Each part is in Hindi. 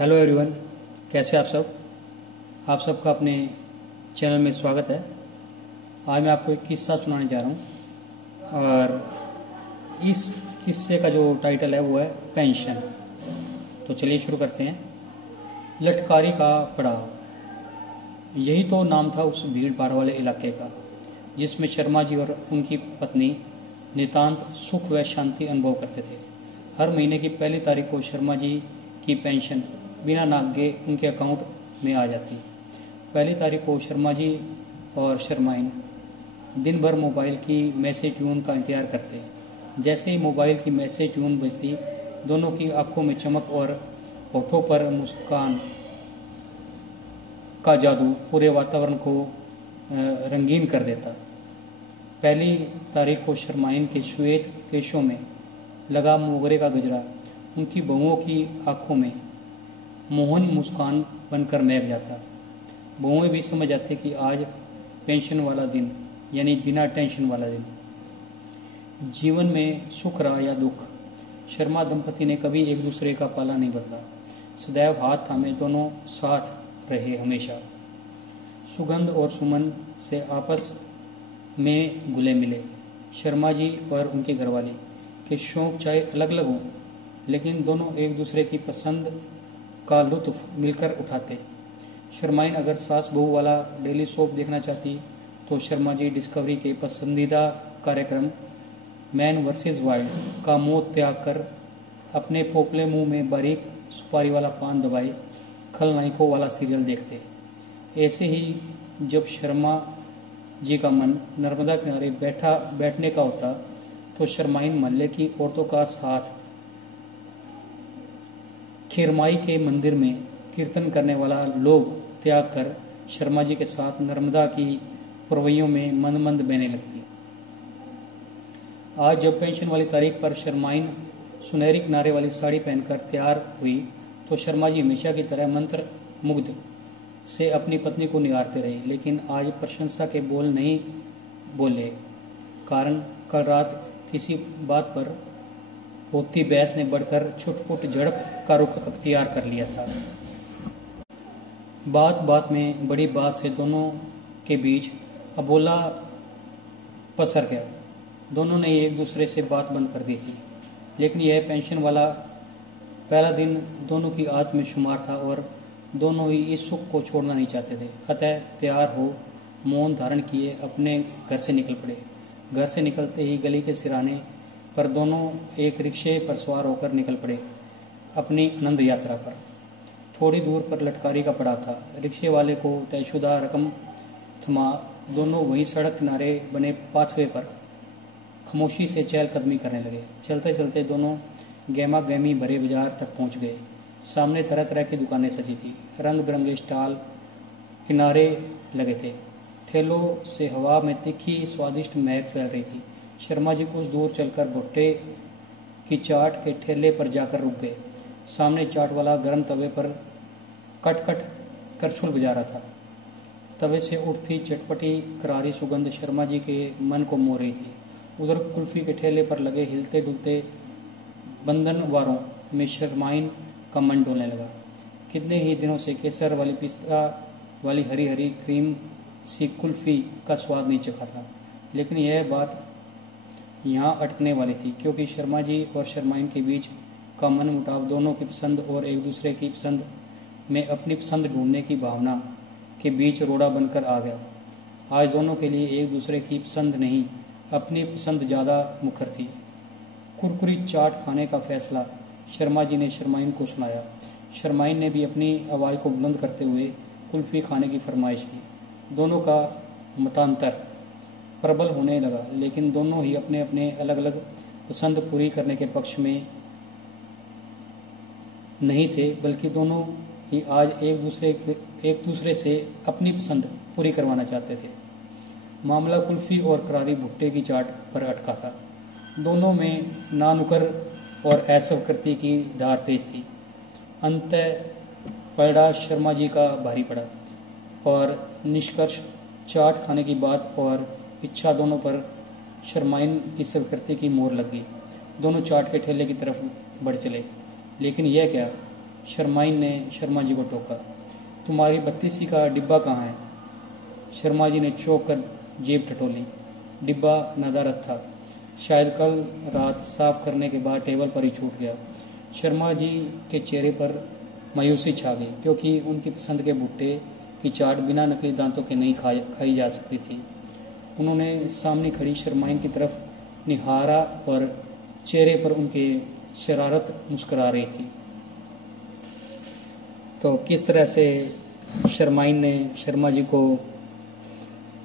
हेलो एवरीवन, कैसे आप सब। आप सबका अपने चैनल में स्वागत है। आज मैं आपको एक किस्सा सुनाने जा रहा हूँ और इस किस्से का जो टाइटल है वो है पेंशन। तो चलिए शुरू करते हैं। लटकारी का पड़ाव, यही तो नाम था उस भीड़ भाड़ वाले इलाके का जिसमें शर्मा जी और उनकी पत्नी नितांत सुख व शांति अनुभव करते थे। हर महीने की पहली तारीख को शर्मा जी की पेंशन बिना नागे उनके अकाउंट में आ जाती। पहली तारीख को शर्मा जी और शर्माइन दिन भर मोबाइल की मैसेज ट्यून का इंतजार करते। जैसे ही मोबाइल की मैसेज ट्यून बजती, दोनों की आंखों में चमक और होठों पर मुस्कान का जादू पूरे वातावरण को रंगीन कर देता। पहली तारीख को शर्माइन के श्वेत केशों में लगा मोगरे का गजरा उनकी बहुओं की आंखों में मोहन मुस्कान बनकर महक जाता। बहुएं भी समझ जाते कि आज पेंशन वाला दिन, यानी बिना टेंशन वाला दिन। जीवन में सुख रहा या दुख, शर्मा दंपति ने कभी एक दूसरे का पाला नहीं बदला। सदैव हाथ थामे दोनों साथ रहे हमेशा। सुगंध और सुमन से आपस में घुले मिले। शर्मा जी और उनके घरवाले के शौक चाहे अलग अलग हों, लेकिन दोनों एक दूसरे की पसंद का लुत्फ मिलकर उठाते। शर्माइन अगर सास बहू वाला डेली सोप देखना चाहती तो शर्मा जी डिस्कवरी के पसंदीदा कार्यक्रम मैन वर्सेस वाइल्ड का मोह त्याग कर अपने पोपले मुंह में बारीक सुपारी वाला पान दबाए खलनायकों वाला सीरियल देखते। ऐसे ही जब शर्मा जी का मन नर्मदा किनारे बैठने का होता तो शर्माइन मोहल्ले की औरतों का साथ खीरमाई के मंदिर में कीर्तन करने वाला लोग त्याग कर शर्मा जी के साथ नर्मदा की पुरवैयों में मंद मंद बहने लगती। आज जब पेंशन वाली तारीख पर शर्माइन सुनहरी किनारे वाली साड़ी पहनकर तैयार हुई तो शर्मा जी हमेशा की तरह मंत्र मुग्ध से अपनी पत्नी को निहारते रहे, लेकिन आज प्रशंसा के बोल नहीं बोले। कारण कल रात किसी बात पर होती बहस ने बढ़कर छुटपुट झड़प का रुख अख्तियार कर लिया था। बात बात में बड़ी बात से दोनों के बीच अबोला पसर गया। दोनों ने एक दूसरे से बात बंद कर दी थी, लेकिन यह पेंशन वाला पहला दिन दोनों की आदत में शुमार था और दोनों ही इस सुख को छोड़ना नहीं चाहते थे। अतः तैयार हो मौन धारण किए अपने घर से निकल पड़े। घर से निकलते ही गली के सिराने पर दोनों एक रिक्शे पर सवार होकर निकल पड़े अपनी आनंद यात्रा पर। थोड़ी दूर पर लटकारी का पड़ाव था। रिक्शे वाले को तयशुदा रकम थमा दोनों वहीं सड़क किनारे बने पाथवे पर खामोशी से चहलकदमी करने लगे। चलते चलते दोनों गहमा गहमी भरे बाजार तक पहुंच गए। सामने तरह तरह की दुकानें सजी थी। रंग बिरंगे स्टॉल किनारे लगे थे। ठेलों से हवा में तीखी स्वादिष्ट महक फैल रही थी। शर्मा जी कुछ दूर चलकर भुट्टे की चाट के ठेले पर जाकर रुक गए। सामने चाट वाला गर्म तवे पर कट कट करछुल बजा रहा था। तवे से उठती चटपटी करारी सुगंध शर्मा जी के मन को मोह रही थी। उधर कुल्फी के ठेले पर लगे हिलते डुलते बंधनवारों में शर्माइन का मन डोलने लगा। कितने ही दिनों से केसर वाली पिस्ता वाली हरी हरी क्रीम सी कुल्फी का स्वाद नहीं चखा था, लेकिन यह बात यहाँ अटकने वाली थी, क्योंकि शर्मा जी और शर्माइन के बीच का मन मुटाव दोनों की पसंद और एक दूसरे की पसंद में अपनी पसंद ढूंढने की भावना के बीच रोड़ा बनकर आ गया। आज दोनों के लिए एक दूसरे की पसंद नहीं, अपनी पसंद ज़्यादा मुखर थी। कुरकुरी चाट खाने का फैसला शर्मा जी ने शर्माइन को सुनाया। शर्माइन ने भी अपनी आवाज़ को बुलंद करते हुए कुल्फ़ी खाने की फरमाइश की। दोनों का मतांतर प्रबल होने लगा, लेकिन दोनों ही अपने अपने अलग अलग पसंद पूरी करने के पक्ष में नहीं थे, बल्कि दोनों ही आज एक दूसरे से अपनी पसंद पूरी करवाना चाहते थे। मामला कुल्फ़ी और करारी भुट्टे की चाट पर अटका था। दोनों में नानुकर और ऐसवकृति की धार तेज थी। अंतः पलड़ा शर्मा जी का भारी पड़ा और निष्कर्ष चाट खाने की बात और इच्छा दोनों पर शर्माइन की स्वीकृति की मोहर लग गई। दोनों चाट के ठेले की तरफ बढ़ चले, लेकिन यह क्या, शर्माइन ने शर्मा जी को टोका। तुम्हारी 32 का डिब्बा कहाँ है? शर्मा जी ने चौंक कर जेब टटोली। डिब्बा नदारत था, शायद कल रात साफ करने के बाद टेबल पर ही छूट गया। शर्मा जी के चेहरे पर मायूसी छा गई, क्योंकि उनकी पसंद के भुट्टे की चाट बिना नकली दांतों के नहीं खाई जा सकती थी। उन्होंने सामने खड़ी शर्माइन की तरफ निहारा और चेहरे पर उनके शरारत मुस्करा रही थी। तो किस तरह से शर्माइन ने शर्मा जी को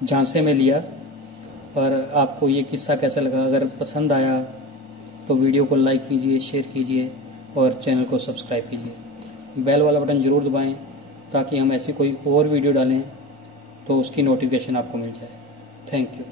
झांसे में लिया, और आपको ये किस्सा कैसा लगा? अगर पसंद आया तो वीडियो को लाइक कीजिए, शेयर कीजिए और चैनल को सब्सक्राइब कीजिए। बेल वाला बटन ज़रूर दबाएं ताकि हम ऐसी कोई और वीडियो डालें तो उसकी नोटिफिकेशन आपको मिल जाए। Thank you.